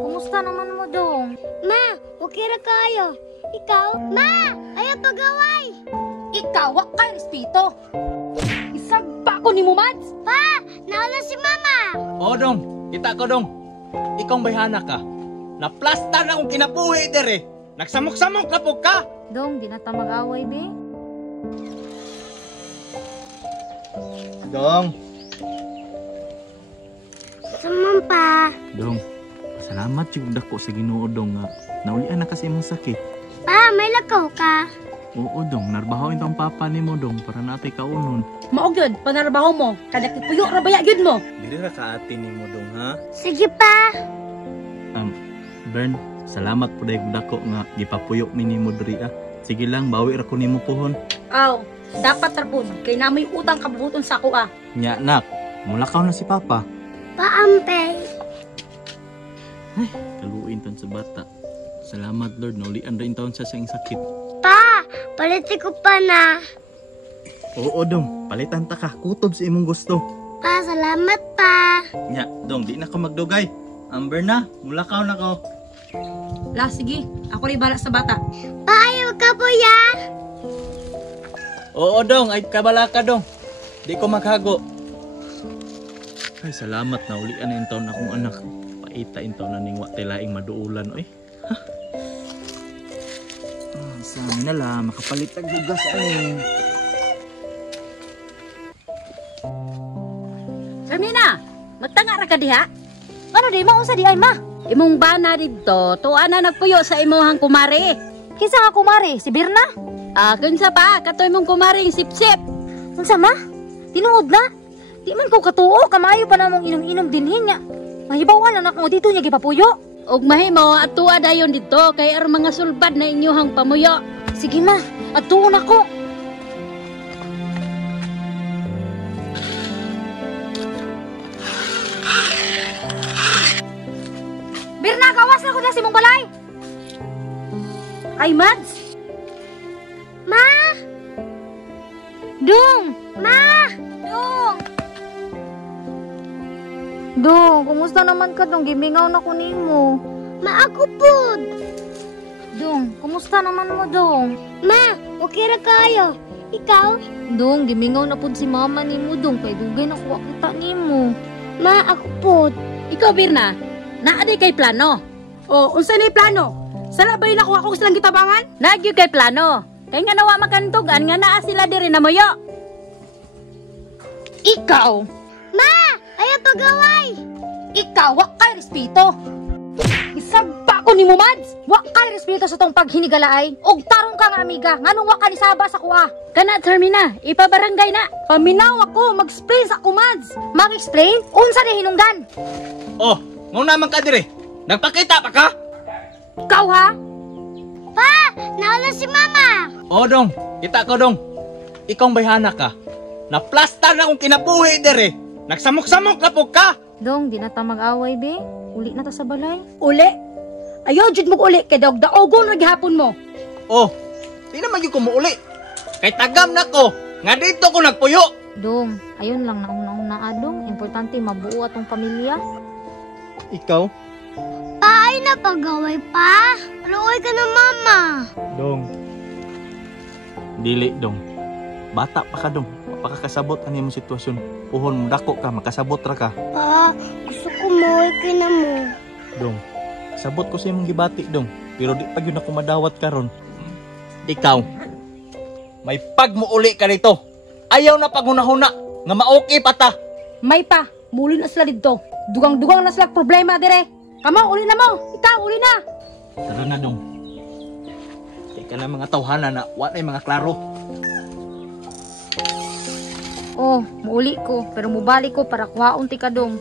kumusta naman mo, Dong? Ma, okay ra kayo. Ikaw? Ma, ayaw pagaway. Ikaw, wak kay respeto. Isagpa ko ni mo, Mads. Pa, nawala si Mama. O dong, kita ko dong. Ikaw bayhana ka. Naplasta na akong kinabuhi dere. Nagsamok-samok na po ka. Dong, di na ta mag-away, be. Dong. Saman pa. Dong, salamat yung dako sa Ginoo dong nga. Naulian na kasi mong sakit. Pa, may lakaw ka. Oo dong, narbaho itong papa ni mo dong para natin kaunon. Maog yun, panarbaho mo. Kada kipuyo rabaya yun mo. Dili ra ka ate ni mo dong ha. Sige pa. Bern, salamat po dahil dako nga gipapuyo mi ni mo diri ah. Sige lang, bawi ra ko nimo pohon. Aw, dapat tarpon. Kay na may utang kabubuton sa ako ah. Nya nak, mulakaw na si papa. Paampay. Ay, kaluin tan sa bata. Salamat Lord, naulian rin taon siya sa iyong sakit. Pa, paliti ko pa na. Oo dong, palitan ta ka, kutob sa imong gusto. Pa, salamat pa. Nya, dong, di na ko magdugay. Amber na, mulakaw na ko. La, sige. Ako rin bala sa bata. Pa, ayaw ka po ya. Oo dong, ay kabala ka dong. Di ko maghago. Ay, salamat na ulian na yung taon akong anak. Paita yung taon na ningwa tilaing maduulan. Oy. Ha? Sa amin na lang, makapalit ang bugas ay. Sarmina, magtanga ra ka diha? Ano di mo usa di ay, ma? Imong bana dito, tuwa na nagpuyo sa imong kumare. Kisa nga kumari, si Birna? Kunsa pa, katoy mong kumaring sip-sip. Unsa ma? Tinuod na? Di man ko katuo, kamayo pa namong inom-inom dinhin nga. Mahibawan anak mo dito niya gipapuyo. Og mahimo at tuwa dayon dito kay ar mga sulbad na inyohang pamuyo. Sige ma, at tuon ako. Birna, gawas na ko na si mong balay. Ay, Mads! Ma, Dong! ma. Dong! Dong, kumusta naman ka, Dong? Gimingaw na ko nimo. Ma, ako po. Dong, kumusta naman mo, Dong? Ma, okay ra kayo. Ikaw? Dong, gimingaw na pud si mama nimo, Dong. Kay dugay na ko kita nimo. Ma, ako po. Ikaw, Birna, naadi kay plano. O, unsa ni plano? Sala ba nakuha ko silang gitabangan? Nagyo kay plano. Kay nga nawa makantugan nga naa sila diri na moyo. Ikaw! Ma, ayaw pagaway. Ikaw, wak kay respeto! Isagpa ko ni mo, Mads! Wak kay respeto sa tong paghinigalaay. Og tarong ka nga, amiga. Nganong wak ka ni Saba sa kuha? Kana, Termina, ipabarangay na. Paminaw ako, mag-explain sa ako, Mads. Mag-explain? Unsa di hinungdan? Oh, muna naman ka dire. Nagpakita pa ka? Ikaw, ha? Pa, nawala si Mama. Oo dong, kita ko dong. Ikaw bayhana ka. Naplasta na akong kinabuhi dere. Nagsamok-samok na po ka. Dong, di na ta mag-away, be. Uli na ta sa balay. Uli? Ayaw, jud mo uli, kay daog-daogon na gihapon mo. Oh, di naman yung kumuuli. Kay tagam na ko. Nga dito ko nagpuyo. Dong, ayun lang na una-una, Dong. Importante mabuo atong pamilya. Ikaw? Pa, ay napagaway pa. Aluoy ka na, Mama. Dong. Dili dong. Bata pa ka dong. Mapakakasabot ano yung sitwasyon. Puhon mo dako ka, makasabot ra ka. Pa, gusto ko mauwi ka na mo. Dong, sabot ko sa imong gibati dong. Pero di pa yun ako madawat karon. Ikaw, may pagmuuli ka dito. Ayaw na paghuna-huna nga maoki pa ta. May pa, muli na sila dito. Dugang-dugang na sila problema dire. Kamo, uli na mo. Ikaw, uli na. Tara na dong. Kaya ka na mga tawhana na wala yung mga klaro. Oh, muuli ko. Pero mubalik ko para kuhaon ti ka, Dong.